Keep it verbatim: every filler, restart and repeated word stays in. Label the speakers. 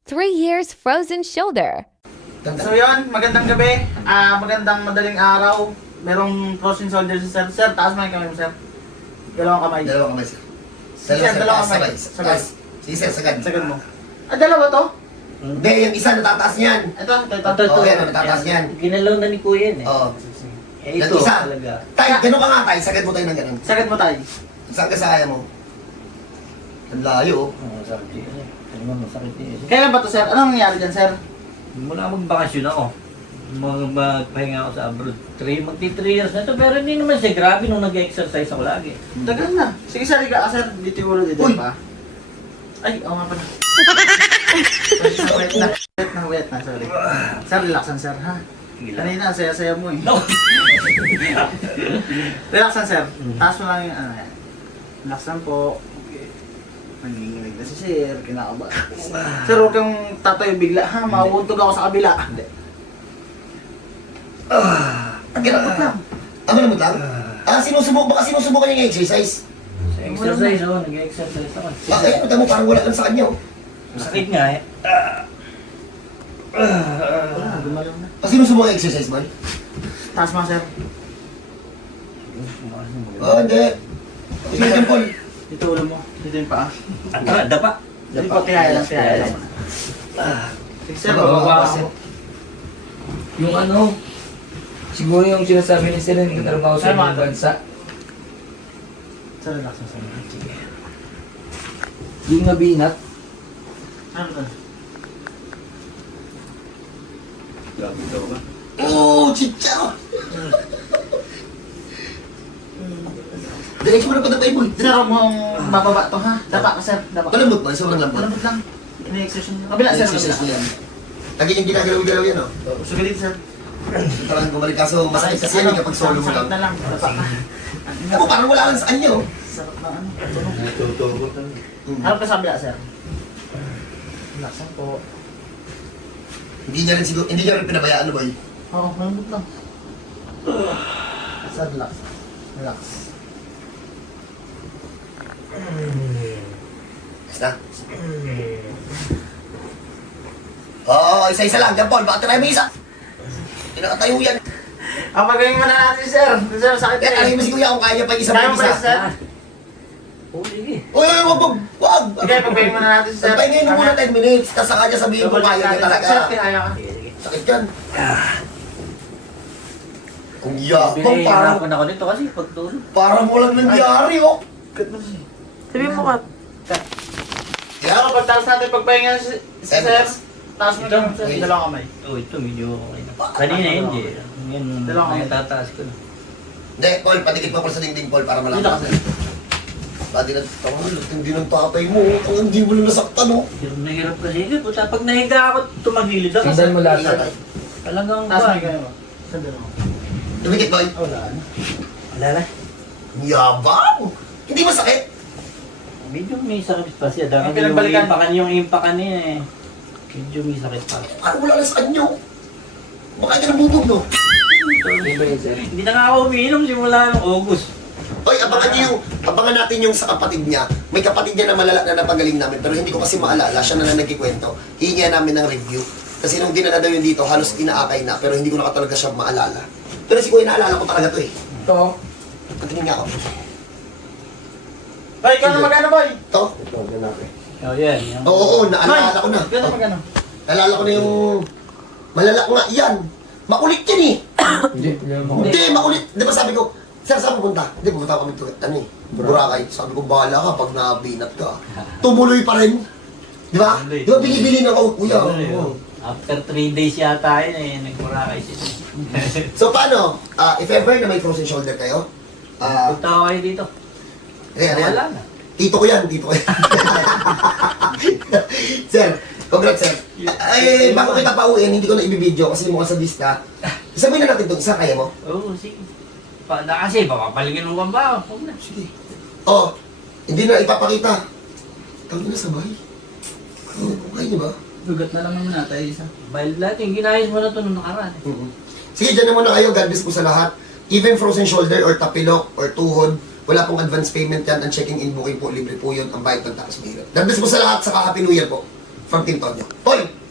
Speaker 1: Three years frozen shoulder.
Speaker 2: So yun, magandang gabi, ah magandang madaling araw. Merong frozen shoulder si sir. Sir, taas mo yung kamay mo, sir. Dalawang kamay.
Speaker 3: Dalawang kamay, sir.
Speaker 2: Sir, dalawang kamay.
Speaker 3: Sabay.
Speaker 2: Sabay.
Speaker 3: Sige, sir, sagad.
Speaker 2: Sagad mo. Ah, dalawa to?
Speaker 3: Hindi, yung isa natataas niyan.
Speaker 2: Ito, ito, ito.
Speaker 4: Ito, ito.
Speaker 3: Oo, yan, natataas niyan.
Speaker 4: Ginalaw na ni Kuya yun eh.
Speaker 3: Oo.
Speaker 4: Eh,
Speaker 3: Yung
Speaker 4: ito
Speaker 3: isa.
Speaker 4: talaga.
Speaker 3: Tay, ganun ka nga, tay. Sagad mo tayo ng ganun.
Speaker 2: Sagad mo tayo.
Speaker 3: Saan ka sa kaya mo? Ang layo, oh.
Speaker 4: Oo, sakit yun eh. Ano nga masakit yun eh.
Speaker 2: Kailan ba to, sir? Anong nangyari dyan, sir?
Speaker 4: Mula magbakasyon ako. Mag magpahinga ako sa abroad. Three, magti three years na to. Pero hindi naman siya grabe nung nag-exercise ako lagi.
Speaker 2: Tagal na. Sige, sir, higa ka, sir. Dito yung ulo dito
Speaker 3: Uy!
Speaker 2: pa. Ay, oo nga pala. Wait na, wait na, wait na, sorry. Sir, relaxan, sir, ha?
Speaker 4: Gila.
Speaker 2: Kanina, saya-saya mo eh.
Speaker 4: No!
Speaker 2: Relaxan, sir. Taas mo lang yung ano yan. Relaxan po. Nanginginig na si sir, kinakaba. Sir, huwag kang tatayo bigla, ha? Mauuntog ako sa kabila. Hindi.
Speaker 3: Ah,
Speaker 2: Ang ginapot lang.
Speaker 3: ano naman lang? Ah, sinusubok, baka sinusubukan niya yung exercise.
Speaker 4: Sa exercise ako, nag-exercise ako.
Speaker 3: Bakit? Ano mo, parang wala lang sa kanya, oh.
Speaker 4: Masakit nga eh.
Speaker 2: Wala, gumalaw na.
Speaker 3: Ah, sinusubok yung exercise, man?
Speaker 2: Taas mo, sir.
Speaker 3: Oo, hindi. Ito yung Paul.
Speaker 2: Dito ulo mo. Dito yung paa.
Speaker 4: Ano, dapa.
Speaker 2: Dito po, tihaya lang, tihaya lang. Sige, sir,
Speaker 3: Bababa
Speaker 2: bababa
Speaker 3: kasi.
Speaker 2: ako.
Speaker 5: Yung ano, siguro yung sinasabi ni Sir, hindi ko trabaho sa
Speaker 2: Tama.
Speaker 5: ibang bansa.
Speaker 2: Sir, relaxan, sir. Sige.
Speaker 5: Yung nabinat,
Speaker 2: Ano to?
Speaker 3: Oh, chicha! Diretso mo na pagdapay mo.
Speaker 2: Sir, huwag mong bababa to, ha? Dapa ka, sir. Dapa.
Speaker 3: Malambot ba? Sobrang lambot.
Speaker 2: Malambot lang. Ini-exercise mo. Kabila, sir.
Speaker 3: Exercise mo
Speaker 2: Kabila.
Speaker 3: yan. Lagi yung ginagalaw-galaw yan, oh.
Speaker 2: Sige dito, sir.
Speaker 3: Talagang bumalik kaso masakit kasi yan eh kapag solo mo
Speaker 2: Sakit
Speaker 3: lang.
Speaker 2: na lang. Dapa ka.
Speaker 3: Ako parang wala lang sa anyo.
Speaker 2: Sarap na ano. Harap ka sa kabila, sir. Relaxan po.
Speaker 3: Hindi niya rin siguro, hindi niya rin pinabayaan, boy.
Speaker 2: Oo, malambot lang. Sir, relax. Relax.
Speaker 3: Basta. Oo, isa-isa lang. Diyan, Paul. Baka try mo isa. Pinakatayo yan.
Speaker 2: Ah, magaling mo na natin, sir. Sir, sakit
Speaker 3: Kaya
Speaker 2: na
Speaker 3: try
Speaker 2: eh.
Speaker 3: mo si Kuya kung kaya pa isa
Speaker 2: Kaya
Speaker 3: pa
Speaker 2: mo ba,
Speaker 3: isa.
Speaker 2: sir?
Speaker 4: Oo, sige.
Speaker 3: Uy, uy, wag, wag, wag.
Speaker 2: Sige, pagpahin mo na natin, sir.
Speaker 3: Sabay ngayon muna ten minutes. Tapos saka niya sabihin mo kaya niya talaga.
Speaker 2: Sir, tihaya ka.
Speaker 4: Sige, sige.
Speaker 3: Sakit yan. Kung yapang, parang,
Speaker 4: Pinahihirapan ako nito kasi pagtulog.
Speaker 3: parang walang nangyari, oh.
Speaker 2: Sabihin mo ka.
Speaker 3: Kaya,
Speaker 2: Ako, pagtalas natin pagpahinga si, si
Speaker 3: Ten
Speaker 2: sir.
Speaker 3: minutes.
Speaker 2: Taas mo lang, sir.
Speaker 3: Okay.
Speaker 2: Dalawang kamay.
Speaker 4: Oo, ito medyo okay na. Kanina hindi. Yan,
Speaker 2: Dalawang kamay.
Speaker 4: natataas ko na.
Speaker 3: hindi, Paul, patikit mo Paul sa dingding, Paul, para
Speaker 2: Dito
Speaker 3: malakas.
Speaker 2: ka, sir.
Speaker 3: Pati na, tawag, hindi ng tatay mo, ang hindi mo lang nasaktan, oh.
Speaker 4: Hirap na hirap kasi ito. Puta, pag nahiga ako, tumagilid ako.
Speaker 5: sundan mo lahat.
Speaker 3: Tatay.
Speaker 4: Talagang
Speaker 2: Taas mo
Speaker 4: ba?
Speaker 2: yung kamay mo. Sandal mo.
Speaker 3: Tumikit, boy.
Speaker 2: Oh, wala na.
Speaker 4: Wala na.
Speaker 3: Yabang! Hindi masakit.
Speaker 4: Medyo may sakit pa siya.
Speaker 2: Yung
Speaker 4: Dahil yung
Speaker 2: pinagbalikan.
Speaker 4: impakan yung impakan niya eh. Medyo may sakit pa.
Speaker 3: Parang wala lang sa kanyo. Baka ka nabubog, no?
Speaker 5: Yung ba yun, Sir?
Speaker 4: Hindi na nga ako umiinom simula ng August.
Speaker 3: Hoy, abangan niyo yung, abangan natin yung sa kapatid niya. May kapatid niya na malala na napagaling namin, pero hindi ko kasi maalala, siya na lang nagkikwento. Hihingi namin ng review. Kasi nung dinala daw yun dito, halos inaakay na, pero hindi ko na talaga siya maalala. Pero si Kuya, naalala ko talaga to eh.
Speaker 5: Ito,
Speaker 3: Patingin nga ako.
Speaker 2: Hoy, ikaw na magano, boy?
Speaker 3: Ito?
Speaker 5: ito, lalaki.
Speaker 4: Oh, yan. Yung...
Speaker 3: Oo, oo, naalala ko na.
Speaker 2: Ikaw na
Speaker 3: Oh,
Speaker 2: magano.
Speaker 3: naalala ko na yung... Malala nga yan. Makulit yan eh.
Speaker 5: Hindi, hindi mo.
Speaker 3: Hindi, makulit. Di ba sabi ko, sir, saan pupunta? Hindi, pupunta kami to, ano eh, Boracay. Sabi ko, bahala ka pag nabinat ka. Tumuloy pa rin. Di ba? Di ba binibili na ako, kuya? Oo.
Speaker 4: After three days yata yun eh, nagburakay sila.
Speaker 3: So paano, ah, if ever na may frozen shoulder kayo, ah,
Speaker 4: Punta ako kayo dito.
Speaker 3: ayan, ayan.
Speaker 4: Wala na.
Speaker 3: Tito ko yan, tito ko yan. Sir, congrats sir. Ay, bago kita pauwiin, hindi ko na ibibideo kasi mukha sa lista. Sabihin na natin itong isa, kaya mo?
Speaker 4: Oo, sige. Pa, na kasi, papapaligin mo kang ba? Huwag na.
Speaker 3: Sige. Oh, hindi na ipapakita. Tawag na sabay. Oh, okay niyo ba?
Speaker 2: Dugat na lang naman natin isa.
Speaker 4: Dahil lahat yung ginayos mo na ito nung nakaraan. eh.
Speaker 3: Mhm. Sige, dyan na muna kayo. God bless po sa lahat. Even frozen shoulder or tapilok or tuhod, wala pong advance payment yan. Ang checking in booking po, libre po yun. Ang bayad ng taas mahirap. God bless po sa lahat. Saka Happy New Year po. from Team Tonyo. Tol,